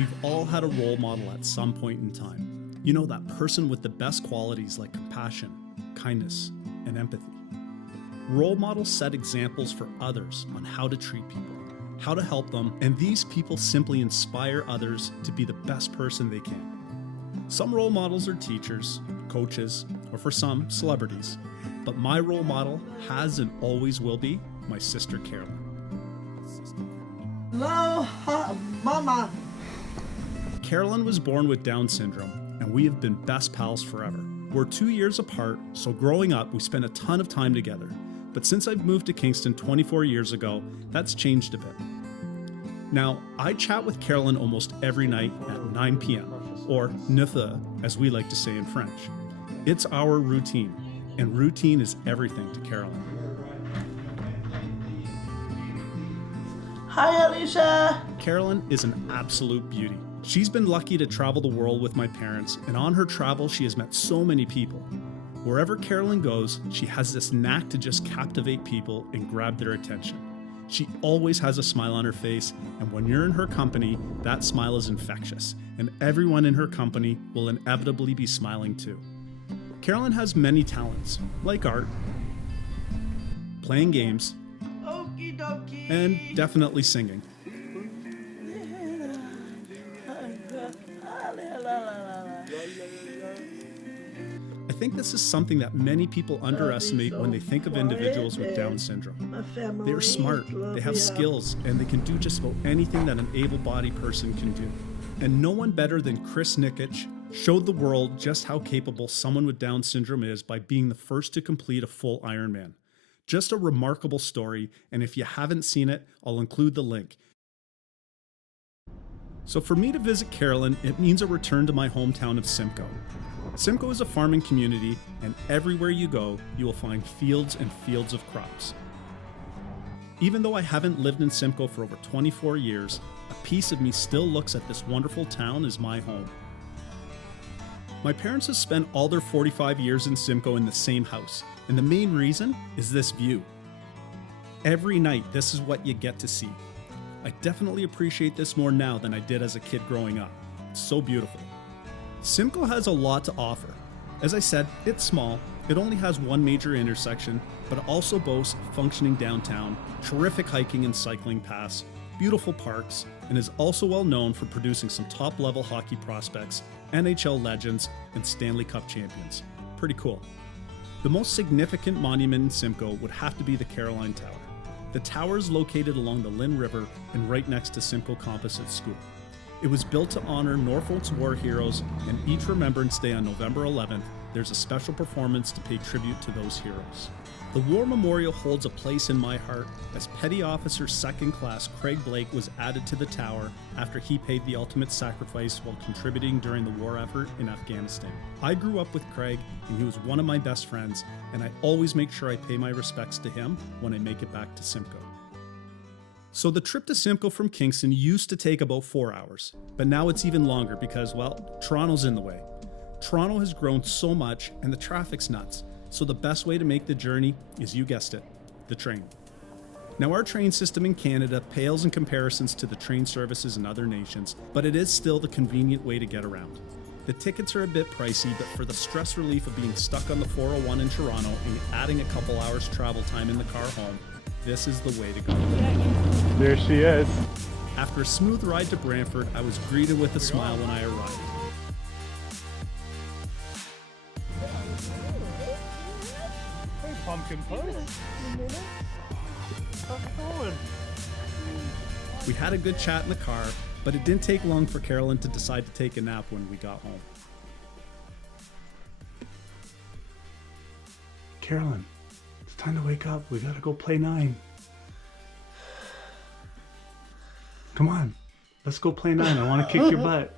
We've all had a role model at some point in time. You know, that person with the best qualities like compassion, kindness, and empathy. Role models set examples for others on how to treat people, how to help them, and these people simply inspire others to be the best person they can. Some role models are teachers, coaches, or for some, celebrities. But my role model has and always will be my sister Carolyn. Hello, Mama. Carolyn was born with Down syndrome, and we have been best pals forever. We're 2 years apart, so growing up, we spent a ton of time together. But since I've moved to Kingston 24 years ago, that's changed a bit. Now, I chat with Carolyn almost every night at 9 p.m., or 9h, as we like to say in French. It's our routine, and routine is everything to Carolyn. Hi, Alicia. Carolyn is an absolute beauty. She's been lucky to travel the world with my parents, and on her travels, she has met so many people. Wherever Carolyn goes, she has this knack to just captivate people and grab their attention. She always has a smile on her face, and when you're in her company, that smile is infectious, and everyone in her company will inevitably be smiling too. Carolyn has many talents, like art, playing games, Okie dokie. and definitely singing. I think this is something that many people underestimate when they think of individuals with Down syndrome. They are smart, they have skills, and they can do just about anything that an able-bodied person can do. And no one better than Chris Nikich showed the world just how capable someone with Down syndrome is by being the first to complete a full Ironman. Just a remarkable story, and if you haven't seen it, I'll include the link. So for me to visit Carolyn, it means a return to my hometown of Simcoe. Simcoe is a farming community, and everywhere you go, you will find fields and fields of crops. Even though I haven't lived in Simcoe for over 24 years, a piece of me still looks at this wonderful town as my home. My parents have spent all their 45 years in Simcoe in the same house, and the main reason is this view. Every night, this is what you get to see. I definitely appreciate this more now than I did as a kid growing up. It's so beautiful. Simcoe has a lot to offer. As I said, it's small, it only has one major intersection, but it also boasts a functioning downtown, terrific hiking and cycling paths, beautiful parks, and is also well known for producing some top-level hockey prospects, NHL legends, and Stanley Cup champions. Pretty cool. The most significant monument in Simcoe would have to be the Caroline Tower. The tower is located along the Lynn River and right next to Simcoe Composite School. It was built to honor Norfolk's war heroes, and each Remembrance Day on November 11th, there's a special performance to pay tribute to those heroes. The War Memorial holds a place in my heart as Petty Officer 2nd Class Craig Blake was added to the tower after he paid the ultimate sacrifice while contributing during the war effort in Afghanistan. I grew up with Craig, and he was one of my best friends, and I always make sure I pay my respects to him when I make it back to Simcoe. So the trip to Simcoe from Kingston used to take about 4 hours, but now it's even longer because, well, Toronto's in the way. Toronto has grown so much and the traffic's nuts, so the best way to make the journey is, you guessed it, the train. Now our train system in Canada pales in comparisons to the train services in other nations, but it is still the convenient way to get around. The tickets are a bit pricey, but for the stress relief of being stuck on the 401 in Toronto and adding a couple hours travel time in the car home, this is the way to go. There she is. After a smooth ride to Brantford, I was greeted with a smile when I arrived. Hey, pumpkin puss. How's it going? We had a good chat in the car, but it didn't take long for Carolyn to decide to take a nap when we got home. Carolyn, it's time to wake up. We gotta go play 9. Come on, let's go play 9. I want to kick your butt.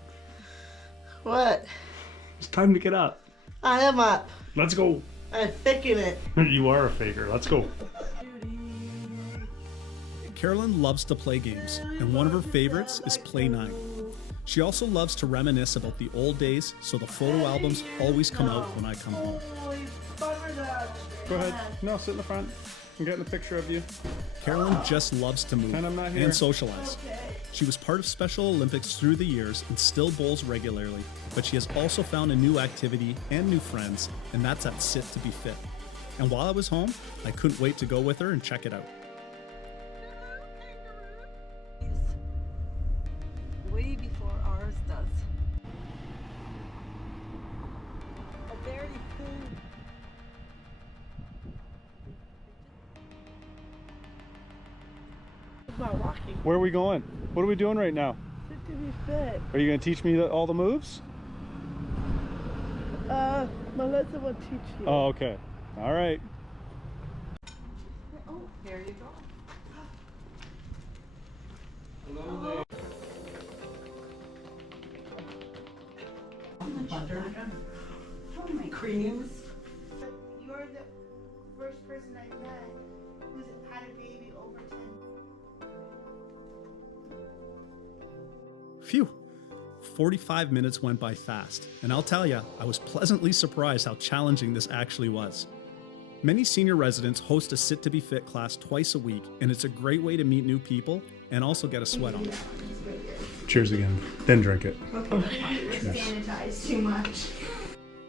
What? It's time to get up. I am up. Let's go. I'm faking it. You are a faker. Let's go. Carolyn loves to play games, and one of her favorites is Play 9. She also loves to reminisce about the old days, so the photo albums always come out when I come home. Go ahead. No, sit in the front. I'm getting a picture of you. Carolyn just loves to move And I'm not here. and socialize. She was part of Special Olympics through the years and still bowls regularly, but she has also found a new activity and new friends, and that's at Sit to Be Fit. And while I was home, I couldn't wait to go with her and check it out. Way before ours does. A very full. It's not walking. Where are we going? What are we doing right now? Sit to be fit. Are you going to teach me all the moves? Melissa will teach you. Oh, okay. All right. Oh, there you go. Butter. Oh, my creams. You're the first person I met who's had a baby over 10. Phew! 45 minutes went by fast, and I'll tell you, I was pleasantly surprised how challenging this actually was. Many senior residents host a Sit to Be Fit class twice a week, and it's a great way to meet new people and also get a sweat on. Cheers again. Then drink it. Sanitize too much.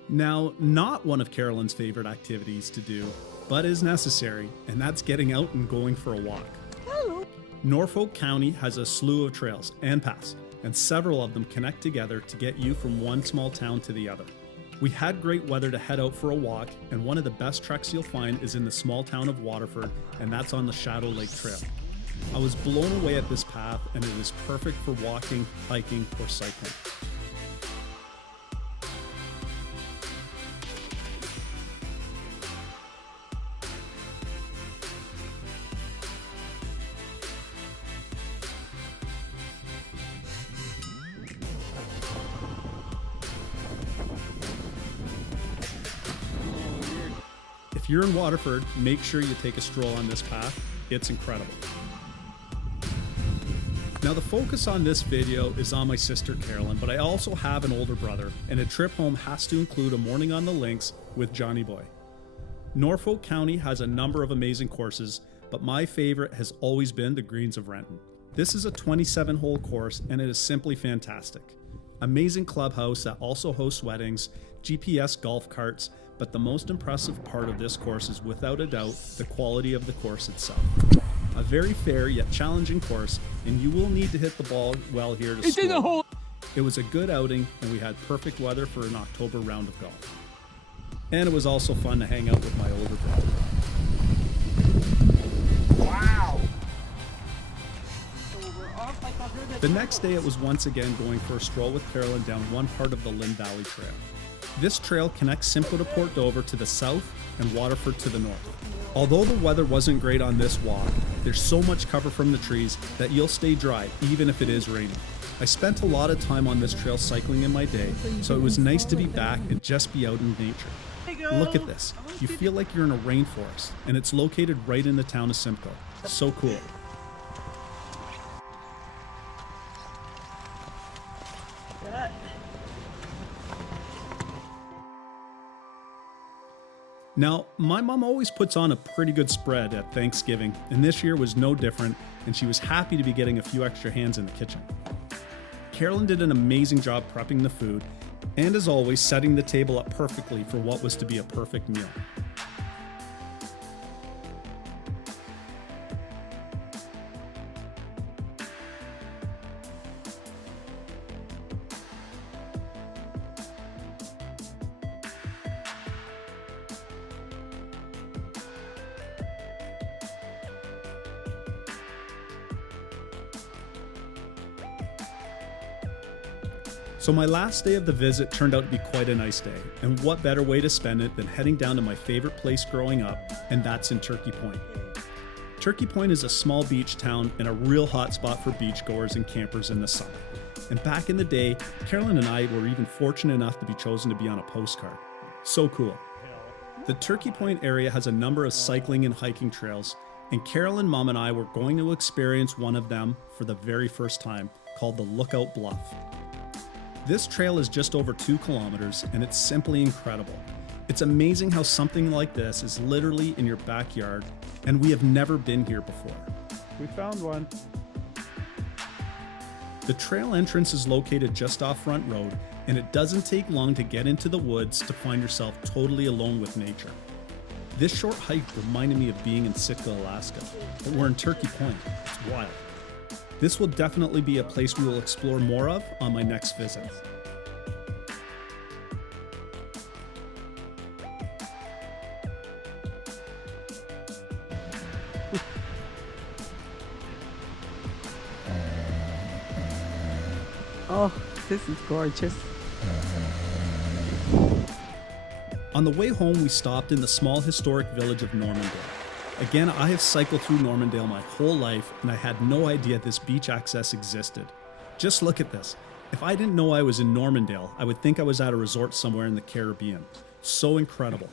Now, not one of Carolyn's favorite activities to do, but is necessary, and that's getting out and going for a walk. Norfolk County has a slew of trails and paths, and several of them connect together to get you from one small town to the other. We had great weather to head out for a walk, and one of the best treks you'll find is in the small town of Waterford, and that's on the Shadow Lake Trail. I was blown away at this path, and it is perfect for walking, hiking, or cycling. If you're in Waterford, make sure you take a stroll on this path. It's incredible. Now the focus on this video is on my sister Carolyn, but I also have an older brother, and a trip home has to include a morning on the links with Johnny Boy. Norfolk County has a number of amazing courses, but my favorite has always been the Greens of Renton. This is a 27-hole course, and it is simply fantastic. Amazing clubhouse that also hosts weddings, GPS golf carts, but the most impressive part of this course is without a doubt the quality of the course itself. A very fair yet challenging course, and you will need to hit the ball well here to score. It was a good outing, and we had perfect weather for an October round of golf. And it was also fun to hang out with my older brother. Wow. So we're off like 100. The next day it was once again going for a stroll with Carolyn down one part of the Lynn Valley Trail. This trail connects Simcoe to Port Dover to the south and Waterford to the north. Although the weather wasn't great on this walk, there's so much cover from the trees that you'll stay dry even if it is raining. I spent a lot of time on this trail cycling in my day, so it was nice to be back and just be out in nature. Look at this. You feel like you're in a rainforest, and it's located right in the town of Simcoe. So cool. Now, my mom always puts on a pretty good spread at Thanksgiving, and this year was no different, and she was happy to be getting a few extra hands in the kitchen. Carolyn did an amazing job prepping the food, and as always, setting the table up perfectly for what was to be a perfect meal. So my last day of the visit turned out to be quite a nice day, and what better way to spend it than heading down to my favorite place growing up, and that's in Turkey Point. Turkey Point is a small beach town and a real hot spot for beachgoers and campers in the summer. And back in the day, Carolyn and I were even fortunate enough to be chosen to be on a postcard. So cool. The Turkey Point area has a number of cycling and hiking trails, and Carolyn, Mom, and I were going to experience one of them for the very first time, called the Lookout Bluff. This trail is just over 2 kilometers, and it's simply incredible. It's amazing how something like this is literally in your backyard, and we have never been here before. We found one. The trail entrance is located just off Front Road, and it doesn't take long to get into the woods to find yourself totally alone with nature. This short hike reminded me of being in Sitka, Alaska, but we're in Turkey Point. It's wild. This will definitely be a place we will explore more of on my next visit. Oh, this is gorgeous. On the way home, we stopped in the small historic village of Normandale. Again, I have cycled through Normandale my whole life, and I had no idea this beach access existed. Just look at this. If I didn't know I was in Normandale, I would think I was at a resort somewhere in the Caribbean. So incredible.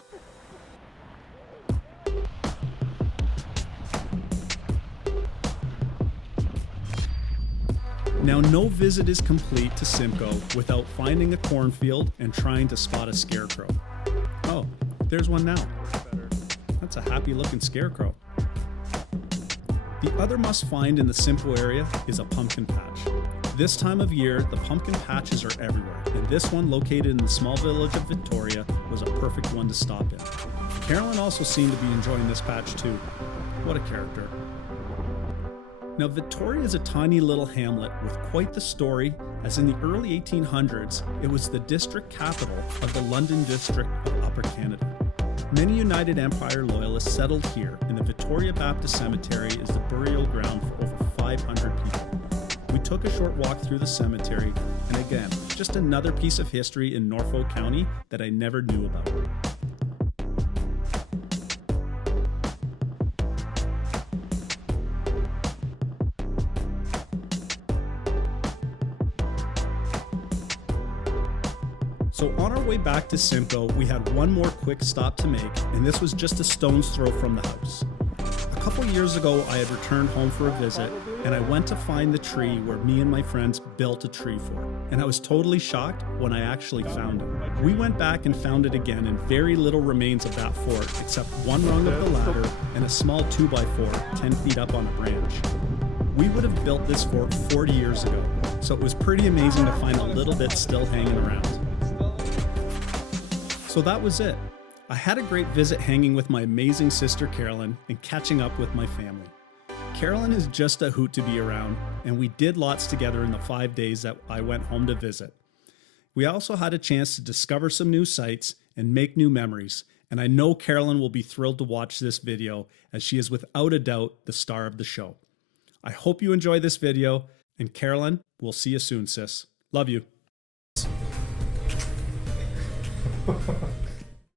Now, no visit is complete to Simcoe without finding a cornfield and trying to spot a scarecrow. Oh, there's one now. That's a happy looking scarecrow. The other must find in the Simcoe area is a pumpkin patch. This time of year, the pumpkin patches are everywhere, and this one located in the small village of Victoria was a perfect one to stop in. Carolyn also seemed to be enjoying this patch too. What a character. Now, Victoria is a tiny little hamlet with quite the story, as in the early 1800s, it was the district capital of the London district of Upper Canada. Many United Empire Loyalists settled here, and the Victoria Baptist Cemetery is the burial ground for over 500 people. We took a short walk through the cemetery, and again, just another piece of history in Norfolk County that I never knew about. So on our way back to Simcoe, we had one more quick stop to make, and this was just a stone's throw from the house. A couple years ago, I had returned home for a visit, and I went to find the tree where me and my friends built a tree fort, and I was totally shocked when I actually found it. We went back and found it again, and very little remains of that fort except one rung of the ladder and a small 2x4 10 feet up on a branch. We would have built this fort 40 years ago, so it was pretty amazing to find a little bit still hanging around. So that was it. I had a great visit hanging with my amazing sister Carolyn and catching up with my family. Carolyn is just a hoot to be around, and we did lots together in the 5 days that I went home to visit. We also had a chance to discover some new sights and make new memories, and I know Carolyn will be thrilled to watch this video, as she is without a doubt the star of the show. I hope you enjoy this video, and Carolyn, we'll see you soon, sis. Love you.